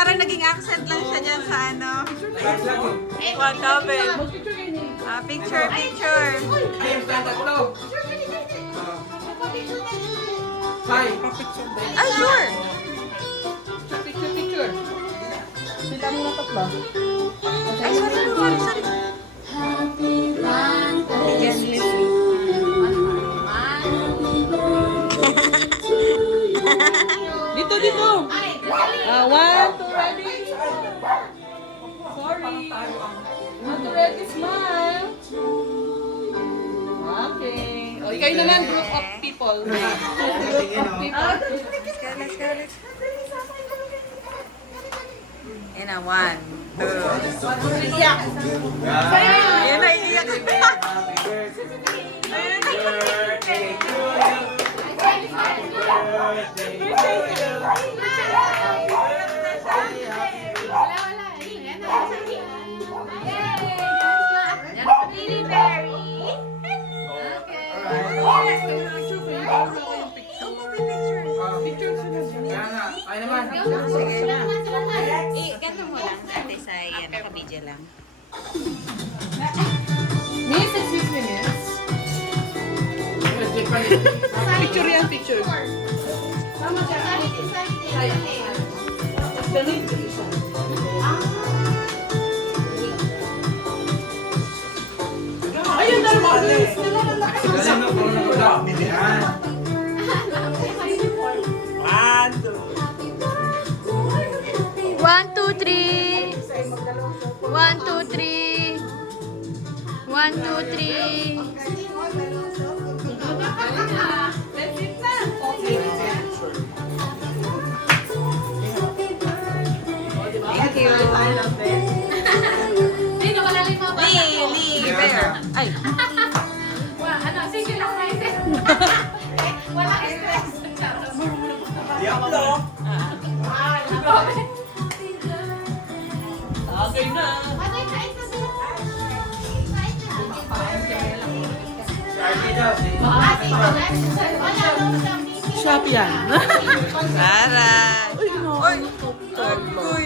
parang naging accent lang siya dyan sa ano. Wagabel. Picture, picture. James, tayo tatlo. Hi. Ah, sure. Picture, picture. Sila mo na tatlo. Ay, sorry po, sorry. Dito, dito. One, two, ready. Sorry. One, two, ready, smile. Okay. O, ikaw naman, group of people. Group of people. Let's go, let's go, let's go. Yan na, 1, 2. Iyak. Ayan na, iiyak. Ay naman. Sige na. Ganto mo lang, ate sa yan, nakabidya lang. Miss, excuse me, miss. Picture yan, picture. Ayun na naman. One, two, three. 1, 2, 3. 1, 2, 3. Thank you. Sino wala lima ba? Lee Bear. Ay. Ano, sige lang na ito. Wala stress. Diablo. Okay na. Patay ka ito sa Shop yan. Aray. Oy. Good.